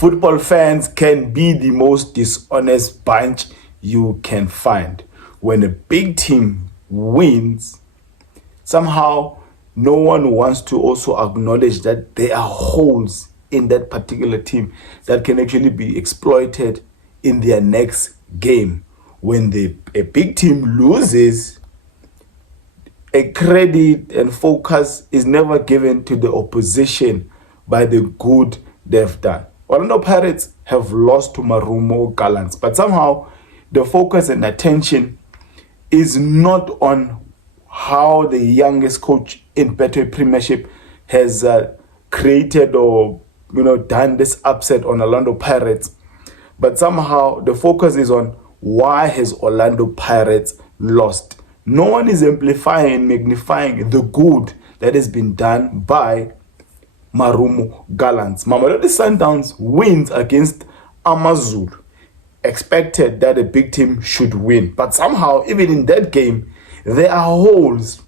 Football fans can be the most dishonest bunch you can find. When a big team wins, somehow no one wants to also acknowledge that there are holes in that particular team that can actually be exploited in their next game. When a big team loses, a credit and focus is never given to the opposition by the good they've done. Orlando Pirates have lost to Marumo Gallants, but somehow the focus and attention is not on how the youngest coach in Betway Premiership has created or done this upset on Orlando Pirates, but somehow the focus is on why has Orlando Pirates lost. No one is amplifying and magnifying the good that has been done by Marumo Gallants. Mamelodi Sundowns wins against Amazulu. Expected that a big team should win, but somehow even in that game there are holes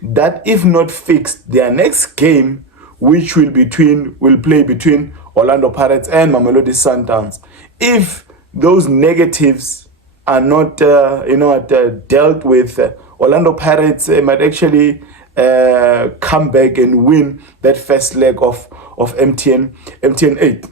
that, if not fixed, their next game, which will play between Orlando Pirates and Mamelodi Sundowns, if those negatives are not dealt with, Orlando Pirates might actually come back and win that first leg of MTN 8.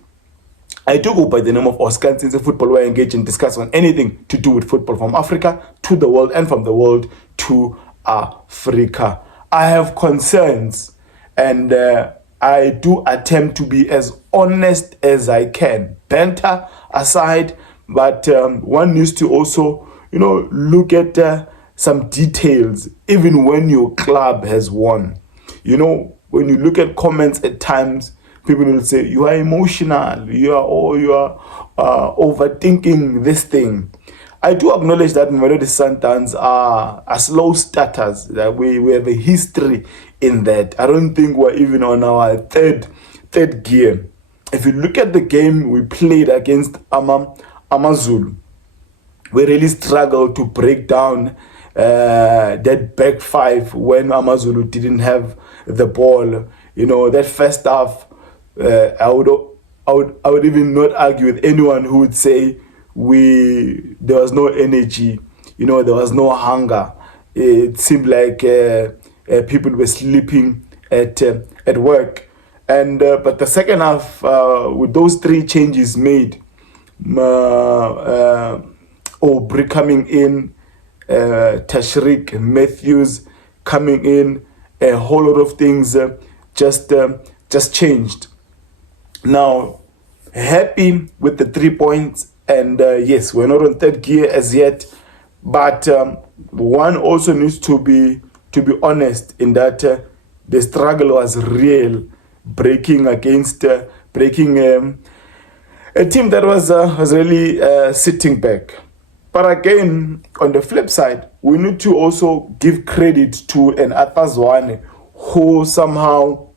I do go by the name of Oscar, since a football where I engage and discuss on anything to do with football from Africa to the world and from the world to Africa. I have concerns, and I do attempt to be as honest as I can. Banter aside, but one needs to also, look at some details, even when your club has won. When you look at comments at times, people will say you are emotional, you are overthinking this thing. I do acknowledge that Mamelodi Sundowns are slow starters. That we have a history in that. I don't think we're even on our third gear. If you look at the game we played against Amazulu, we really struggled to break down that back five when Amazulu didn't have the ball. That first half, I would even not argue with anyone who would say there was no energy, there was no hunger. It seemed like people were sleeping at work. And but the second half, with those three changes made, Aubrey coming in, Tashrik Matthews coming in, a whole lot of things just changed. Now, happy with the 3 points, and yes, we're not on third gear as yet, but one also needs to be honest in that the struggle was real, breaking a team that was really sitting back. But again, on the flip side, we need to also give credit to an Atazwane who somehow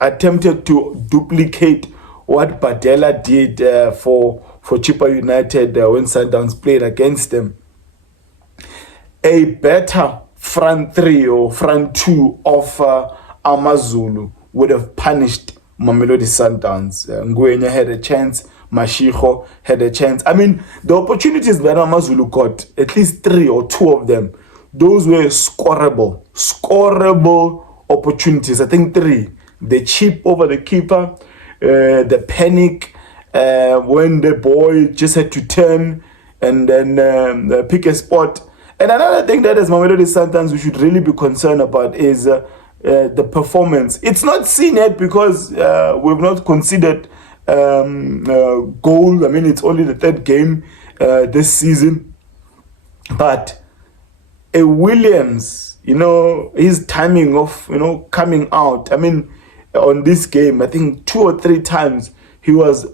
attempted to duplicate what Badela did for Chippa United when Sundowns played against them. A better front three or front two of Amazulu would have punished Mamelodi Sundowns. Ngwenya had a chance. Mashiho had a chance. I mean, the opportunities that Amazulu got, at least 3 or 2 of them, those were scoreable opportunities. I think 3. The chip over the keeper, the panic when the boy just had to turn and then pick a spot. And another thing that as Mamelodi Sundowns we should really be concerned about is the performance. It's not seen yet because we've not considered goal. I mean, it's only the 3rd game this season. But a Williams, his timing of, coming out. I mean, on this game, I think 2 or 3 times he was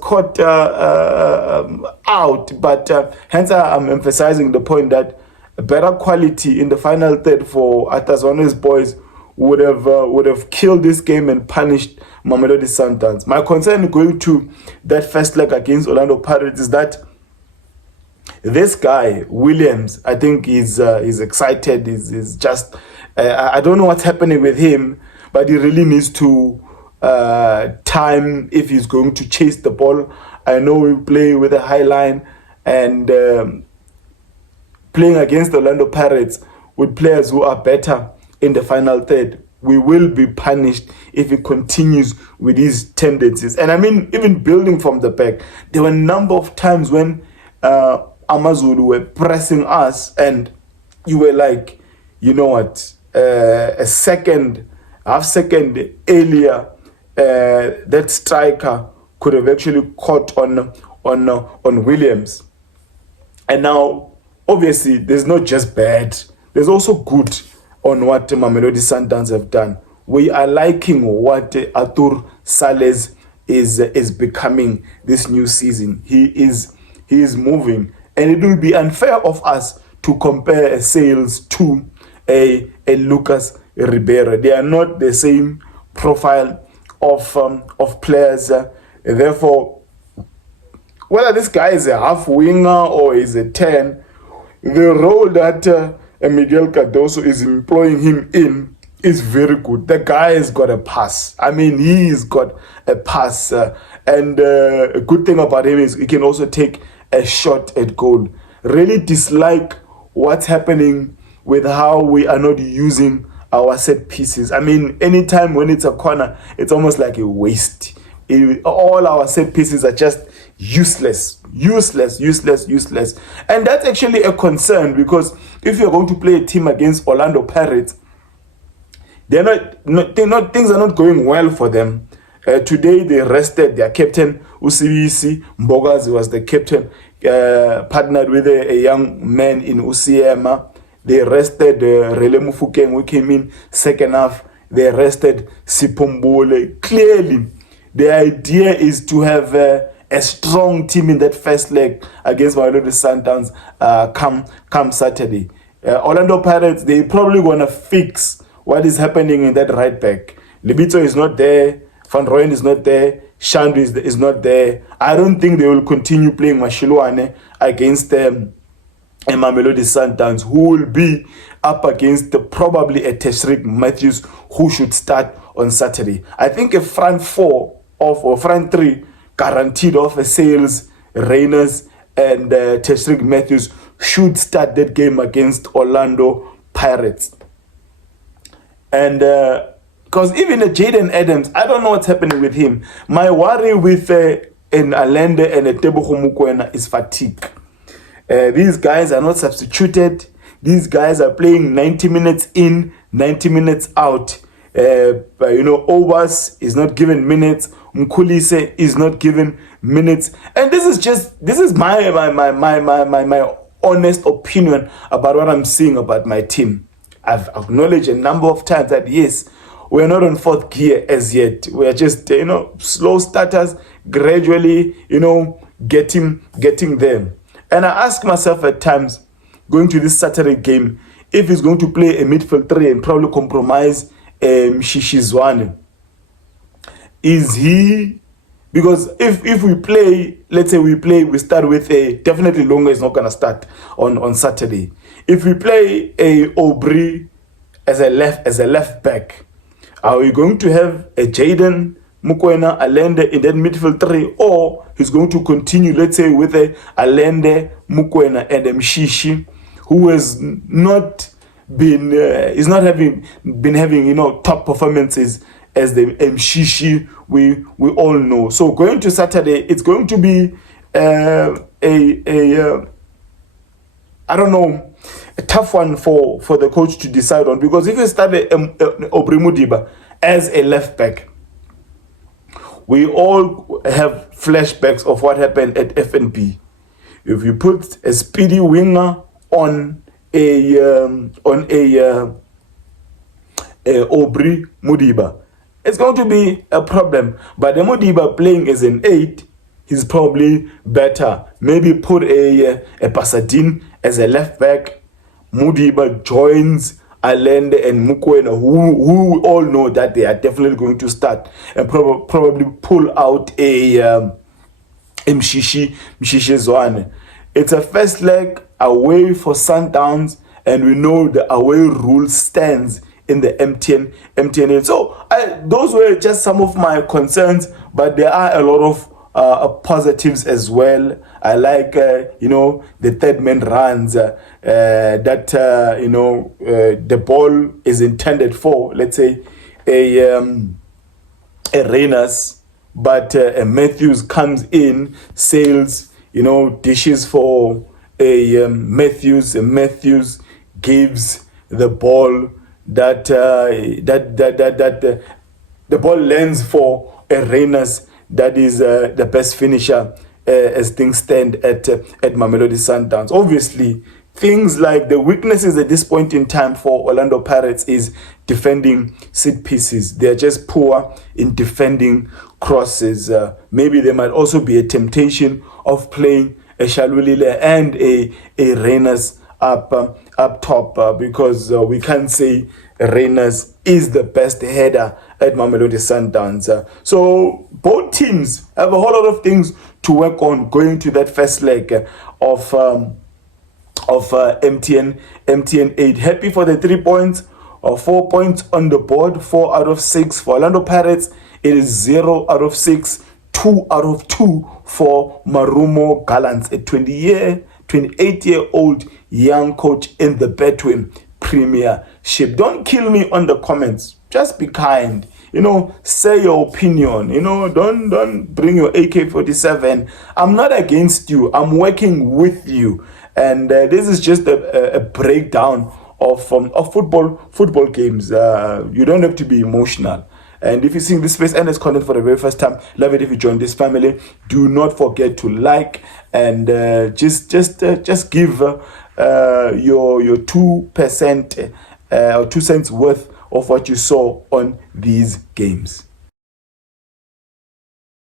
caught out. But hence I'm emphasizing the point that a better quality in the final third for Atazwane's boys would have killed this game and punished Mamelodi Sundowns. My concern going to that first leg against Orlando Pirates is that this guy Williams, I think he's excited. He's just I don't know what's happening with him, but he really needs to time if he's going to chase the ball. I know we play with a high line, and playing against the Orlando Pirates with players who are better in the final third, we will be punished if he continues with these tendencies. And I mean, even building from the back, there were a number of times when Amazulu were pressing us, and you were like, you know what, half second earlier, that striker could have actually caught on Williams. And now, obviously, there's not just bad, there's also good on what Mamelodi Sundowns have done. We are liking what Arthur Salles is becoming this new season. He is moving, and it will be unfair of us to compare a Sales to a Lucas Ribeiro. They are not the same profile of players. Therefore, whether this guy is a half winger or is a 10, the role that Miguel Cardoso is employing him in is very good. The guy has got a pass. I mean, he's got a pass. And a good thing about him is he can also take a shot at goal. Really dislike what's happening with how we are not using our set pieces. I mean, anytime when it's a corner, it's almost like a waste. All our set pieces are just useless. And that's actually a concern, because if you're going to play a team against Orlando Pirates, things are not going well for them. Today they rested their captain Usibisi Mbogazi, was the captain, partnered with a young man in Usiema. They rested Rele Mufukeng, who came in second half. They rested Sipombole. Clearly, the idea is to have a strong team in that first leg against Mamelodi Sundowns come Saturday. Orlando Pirates, they probably going to fix what is happening in that right back. Libito is not there. Van Rooyen is not there. Shandu is not there. I don't think they will continue playing Mashiluane against Mamelodi Sundowns, who will be up against probably a Teshrik Matthews, who should start on Saturday. I think a front four or front three guaranteed of a Sales, Reyners, and Teshrik Matthews should start that game against Orlando Pirates. And because even Jaden Adams, I don't know what's happening with him. My worry with an Allende and a Tebogo Mokoena is fatigue. These guys are not substituted. These guys are playing 90 minutes in, 90 minutes out. Obas is not given minutes. Mkulise is not given minutes. And this is my honest opinion about what I'm seeing about my team. I've acknowledged a number of times that yes, we're not on fourth gear as yet. We are just slow starters, gradually getting them. And I ask myself at times, going to this Saturday game, if he's going to play a midfield three and probably compromise Shishizwane. Is he? Because if we play, let's say we start with definitely Longa is not going to start on Saturday. If we play a Aubry as a left back, are we going to have a Jaden Mokoena Allende in that midfield three, or he's going to continue, let's say, with a Allende, Mokoena, and Mshishi, who has not been having top performances as the Mshishi we all know. So going to Saturday, it's going to be a tough one for the coach to decide on, because if you start Aubry Mudiba as a left back, we all have flashbacks of what happened at FNB. If you put a speedy winger on a Aubry Mudiba, it's going to be a problem. But the Mudiba playing as an 8, he's probably better. Maybe put a Pasadine as a left back. Mudiba joins Allende and Mokoena, who we all know that they are definitely going to start, and probably pull out a Mshishi Zwane. It's a first leg away for Sundowns, and we know the away rule stands in the MTN. So those were just some of my concerns, but there are a lot of positives as well. I like, the third man runs, that, the ball is intended for, let's say, a Reyners, but Matthews comes in, sails, dishes for a Matthews, and Matthews gives the ball the ball lands for a Reyners that is the best finisher as things stand at Mamelodi Sundowns. Obviously, things like the weaknesses at this point in time for Orlando Pirates is defending set pieces. They're just poor in defending crosses. Maybe there might also be a temptation of playing a Shalulile and a Reyners up top, because we can't say Reyners is the best header at Mamelodi Sundowns. So both teams have a whole lot of things to work on going to that first leg of MTN 8. Happy for the 3 points, 4 points on the board, 4 out of 6 for Orlando Pirates. It is 0 out of 6, 2 out of 2 for Marumo Gallants, a 28-year-old young coach in the Betwin Premiership. Don't kill me on the comments. Just be kind. Say your opinion. Don't bring your AK-47. I'm not against you. I'm working with you. And this is just a breakdown of football games. You don't have to be emotional. And if you're seeing this Space NS content for the very first time, love it if you join this family. Do not forget to like and just give your 2% or 2 cents worth of what you saw on these games.